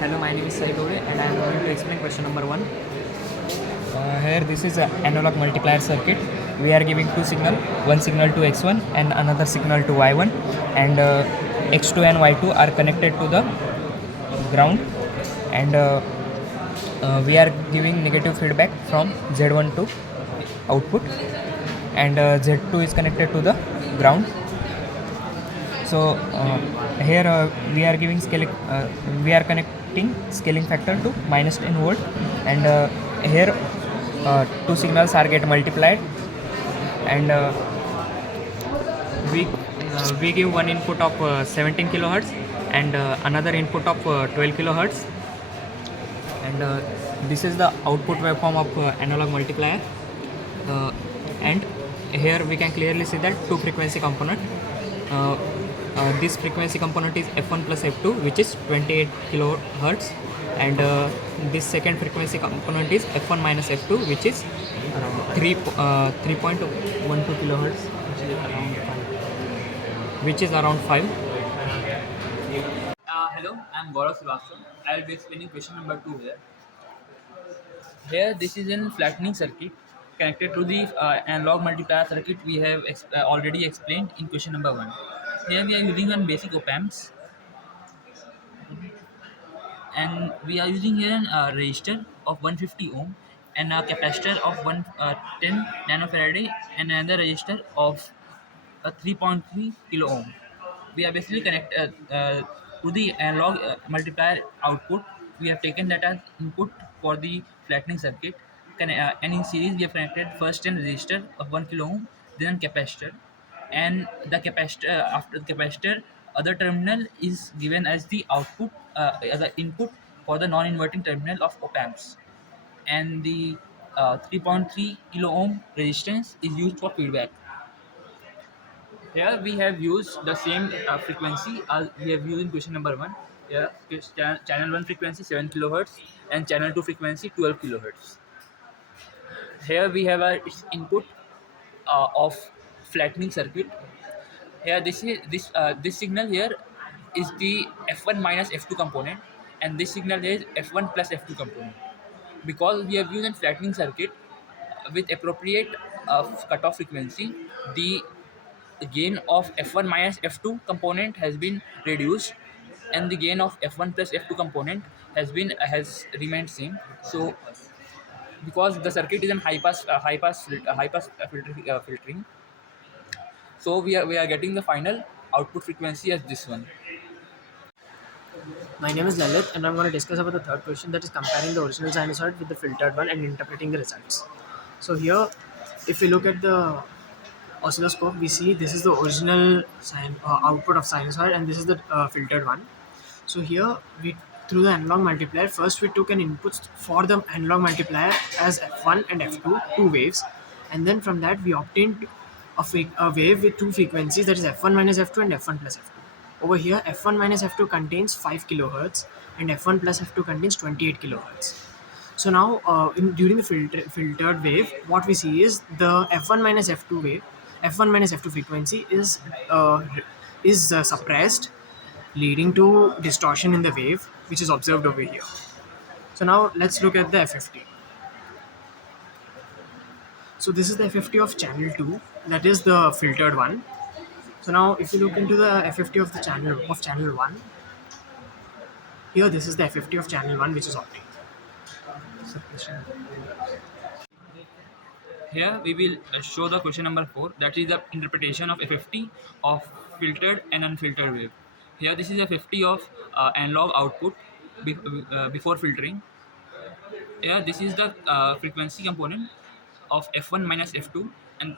Hello, my name is Sai Dore and I am going to explain question number 1. Here this is an analog multiplier circuit. We are giving two signal, one signal to x1 and another signal to y1, and x2 and y2 are connected to the ground, and we are giving negative feedback from z1 to output, and z2 is connected to the ground. So here we are connecting scaling factor to minus 10 volt, and here two signals are get multiplied, and we give one input of 17 kilohertz and another input of 12 kilohertz, and this is the output waveform of analog multiplier, and here we can clearly see that two frequency component. This frequency component is f1 plus f2, which is 28 kilohertz, and this second frequency component is f1 minus f2, which is around 3.12 kilohertz, which is around 5. Hello, I'm Gaurav Srivastava. I will be explaining question number 2 here. Here, this is a flattening circuit connected to the analog multiplier circuit we have already explained in question number 1. Here we are using one basic op amps, and we are using here a resistor of 150 ohm and a capacitor of 10 nanofarad and another resistor of 3.3 kilo ohm. We are basically to the analog multiplier output. We have taken that as input for the flattening circuit. And in series, we have connected first an resistor of 1 kilo ohm, then a capacitor, and the capacitor after the capacitor, other terminal is given as the output, as the input for the non-inverting terminal of op amps, and the 3.3 kilo ohm resistance is used for feedback. Here we have used the same frequency as we have used in question number 1. Here channel 1 frequency 7 kilohertz and channel 2 frequency 12 kilohertz. Here we have a its input of flattening circuit. Here this signal here is the f1 minus f2 component, and this signal is f1 plus f2 component. Because we have used a flattening circuit with appropriate cutoff frequency, the gain of f1 minus f2 component has been reduced, and the gain of f1 plus f2 component has remained same. So because the circuit is in filtering, so we are getting the final output frequency as this one. My name is Lalit, and I'm going to discuss about the third question, that is comparing the original sinusoid with the filtered one and interpreting the results. So here, if we look at the oscilloscope, we see this is the original output of sinusoid, and this is the filtered one. So here, we through the analog multiplier, first we took an input for the analog multiplier as f1 and f2, two waves, and then from that we obtained a wave with two frequencies, that is f1 minus f2 and f1 plus f2. Over here, f1 minus f2 contains 5 kilohertz and f1 plus f2 contains 28 kilohertz. So now, during the filtered wave, what we see is the f1 minus f2 wave, f1 minus f2 frequency is suppressed, leading to distortion in the wave, which is observed over here. So now let's look at the FFT. So this is the FFT of channel 2, that is the filtered one. So now if you look into the FFT of the channel 1, here this is the FFT of channel 1, which is obtained. Here we will show the question number 4, that is the interpretation of FFT of filtered and unfiltered wave. Here this is FFT of analog output before filtering. Here this is the frequency component of f1 minus f2, and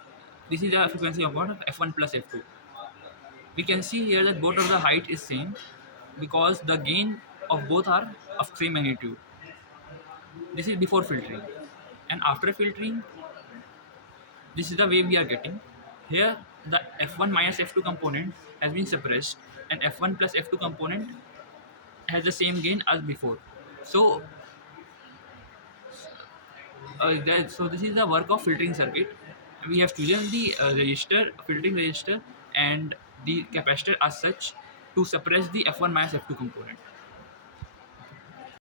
this is the frequency component of f1 plus f2. We can see here that both of the height is same because the gain of both are of same magnitude. This is before filtering, and after filtering, this is the wave we are getting. Here the f1 minus f2 component has been suppressed, and f1 plus f2 component has the same gain as before. So so this is the work of filtering circuit. We have chosen the filtering resistor and the capacitor as such to suppress the f1 minus f2 component.